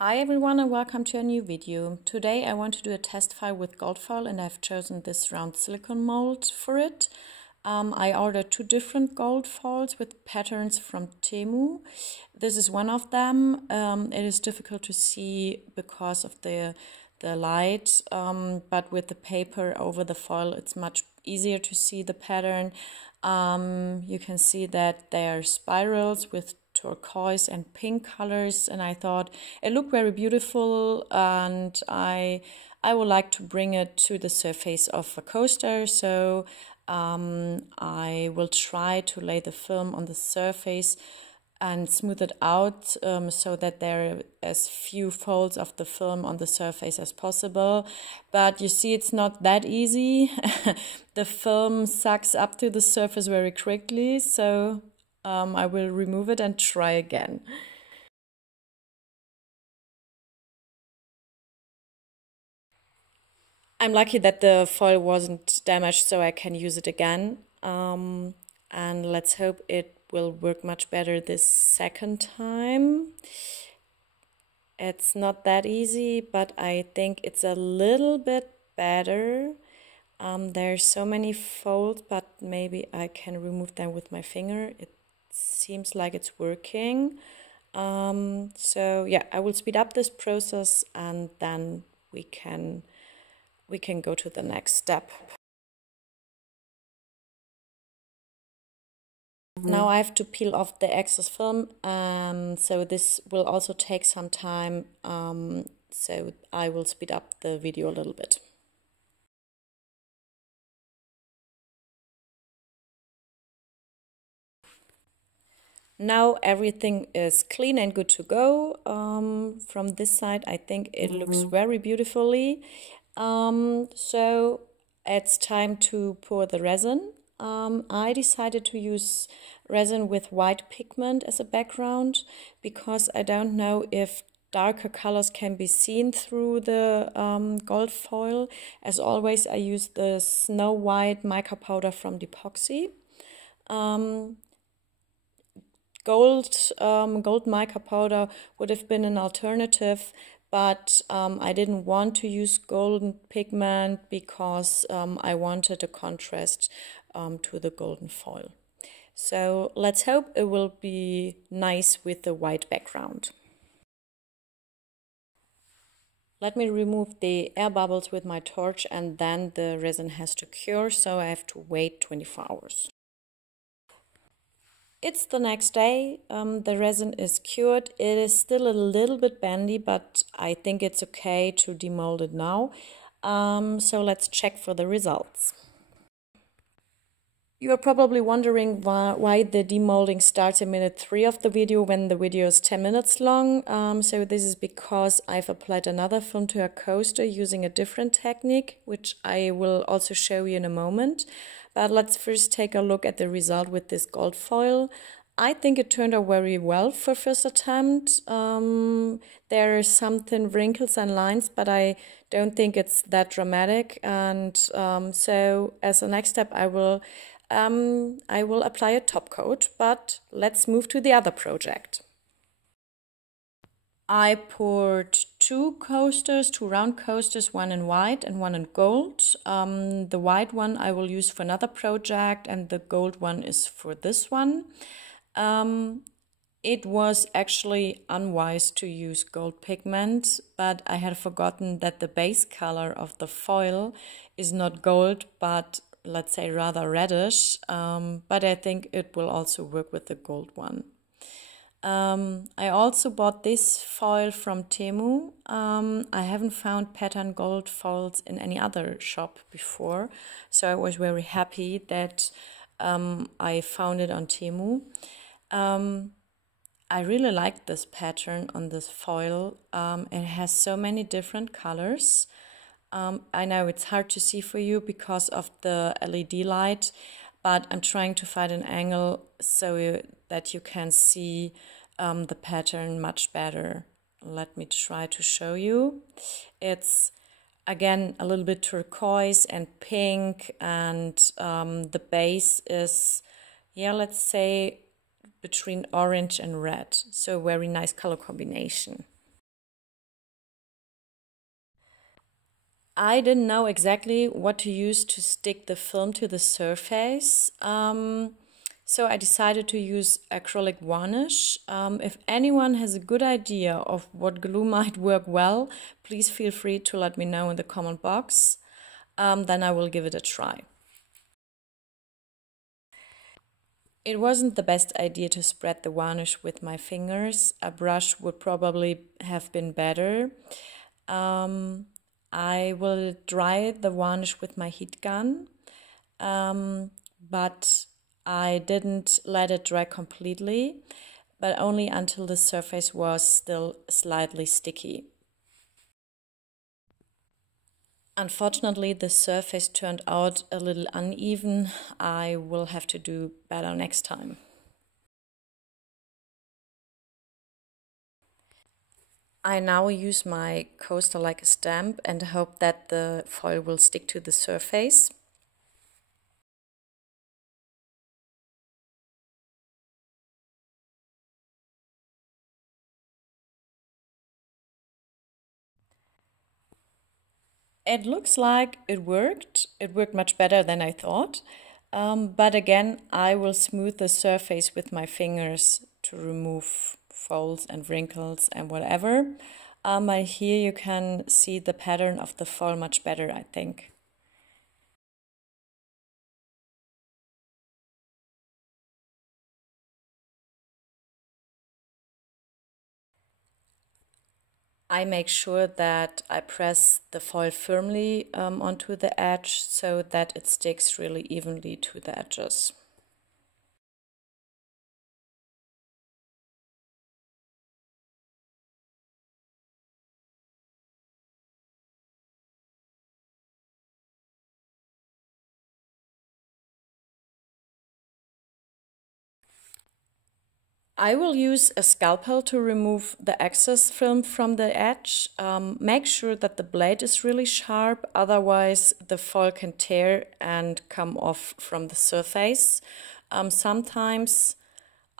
Hi everyone and welcome to a new video. Today I want to do a test file with gold foil and I've chosen this round silicone mold for it. I ordered two different gold foils with patterns from Temu. This is one of them. It is difficult to see because of the light, but with the paper over the foil it's much easier to see the pattern. You can see that they are spirals with turquoise and pink colors, and I thought it looked very beautiful, and I would like to bring it to the surface of a coaster. So I will try to lay the film on the surface and smooth it out so that there are as few folds of the film on the surface as possible. But you see, it's not that easy. The film sucks up to the surface very quickly, so I will remove it and try again. I'm lucky that the foil wasn't damaged, so I can use it again. And let's hope it will work much better this second time. It's not that easy, but I think it's a little bit better. There's so many folds, but maybe I can remove them with my finger. It seems like it's working. So yeah, I will speed up this process and then we can go to the next step. Now I have to peel off the excess film, so this will also take some time, so I will speed up the video a little bit. Now everything is clean and good to go. From this side I think it looks very beautifully. So it's time to pour the resin. I decided to use resin with white pigment as a background because I don't know if darker colors can be seen through the gold foil. As always, I use the Snow White mica powder from Epoxy. Gold mica powder would have been an alternative, but I didn't want to use golden pigment because I wanted a contrast to the golden foil. So let's hope it will be nice with the white background. Let me remove the air bubbles with my torch, and then the resin has to cure, so I have to wait 24 hours. It's the next day, the resin is cured. It is still a little bit bendy, but I think it's okay to demold it now. So let's check for the results. You are probably wondering why the demolding starts in minute 3 of the video when the video is 10 minutes long. So this is because I've applied another film to a coaster using a different technique, which I will also show you in a moment. But let's first take a look at the result with this gold foil. I think it turned out very well for first attempt. There are some thin wrinkles and lines, but I don't think it's that dramatic. And so as a next step, I will apply a top coat, but let's move to the other project. I poured two round coasters, one in white and one in gold. The white one I will use for another project and the gold one is for this one. It was actually unwise to use gold pigment, but I had forgotten that the base color of the foil is not gold, but let's say rather reddish, but I think it will also work with the gold one. I also bought this foil from Temu. I haven't found pattern gold foils in any other shop before, so I was very happy that I found it on Temu. I really like this pattern on this foil. It has so many different colors. I know it's hard to see for you because of the LED light, but I'm trying to find an angle so that you can see the pattern much better. Let me try to show you. It's again a little bit turquoise and pink, and the base is, yeah, let's say between orange and red, so very nice color combination. I didn't know exactly what to use to stick the film to the surface, so I decided to use acrylic varnish. If anyone has a good idea of what glue might work well, please feel free to let me know in the comment box. Then I will give it a try. It wasn't the best idea to spread the varnish with my fingers. A brush would probably have been better. I will dry the varnish with my heat gun, but I didn't let it dry completely, but only until the surface was still slightly sticky. Unfortunately, the surface turned out a little uneven. I will have to do better next time. I now use my coaster like a stamp and hope that the foil will stick to the surface. It looks like it worked. It worked much better than I thought. But again, I will smooth the surface with my fingers to remove folds and wrinkles and whatever. Here you can see the pattern of the foil much better, I think. I make sure that I press the foil firmly onto the edge so that it sticks really evenly to the edges. I will use a scalpel to remove the excess film from the edge. Make sure that the blade is really sharp, otherwise the foil can tear and come off from the surface. Sometimes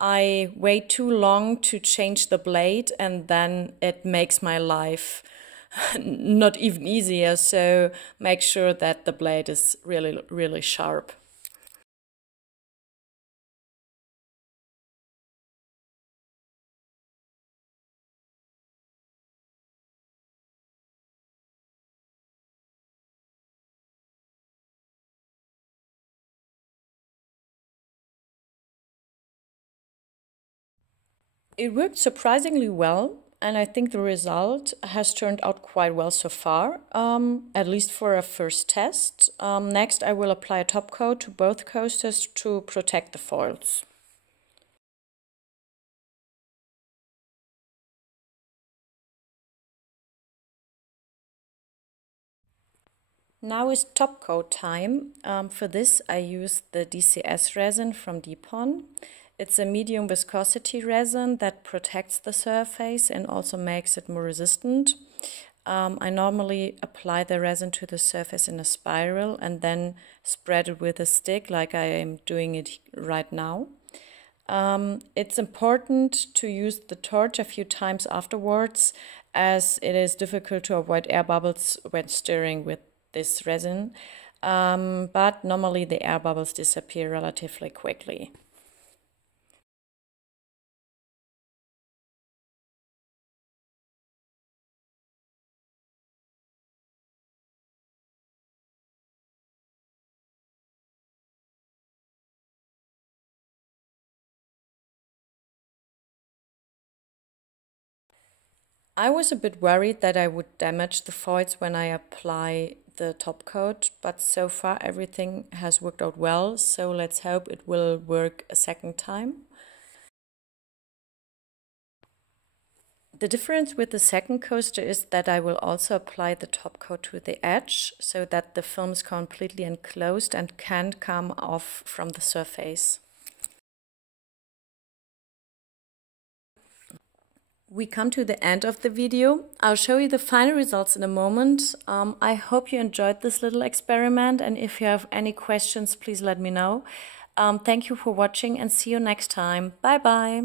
I wait too long to change the blade and then it makes my life not even easier, so make sure that the blade is really, really sharp. It worked surprisingly well, and I think the result has turned out quite well so far, at least for a first test. Next, I will apply a top coat to both coasters to protect the foils. Now is top coat time. For this, I use the DCS resin from Depon. It's a medium viscosity resin that protects the surface and also makes it more resistant. I normally apply the resin to the surface in a spiral and then spread it with a stick like I am doing it right now. It's important to use the torch a few times afterwards, as it is difficult to avoid air bubbles when stirring with this resin, but normally the air bubbles disappear relatively quickly. I was a bit worried that I would damage the foils when I apply the top coat, but so far everything has worked out well, so let's hope it will work a second time. The difference with the second coaster is that I will also apply the top coat to the edge so that the film is completely enclosed and can't come off from the surface. We come to the end of the video. I'll show you the final results in a moment. I hope you enjoyed this little experiment, and if you have any questions, please let me know. Thank you for watching and see you next time. Bye bye.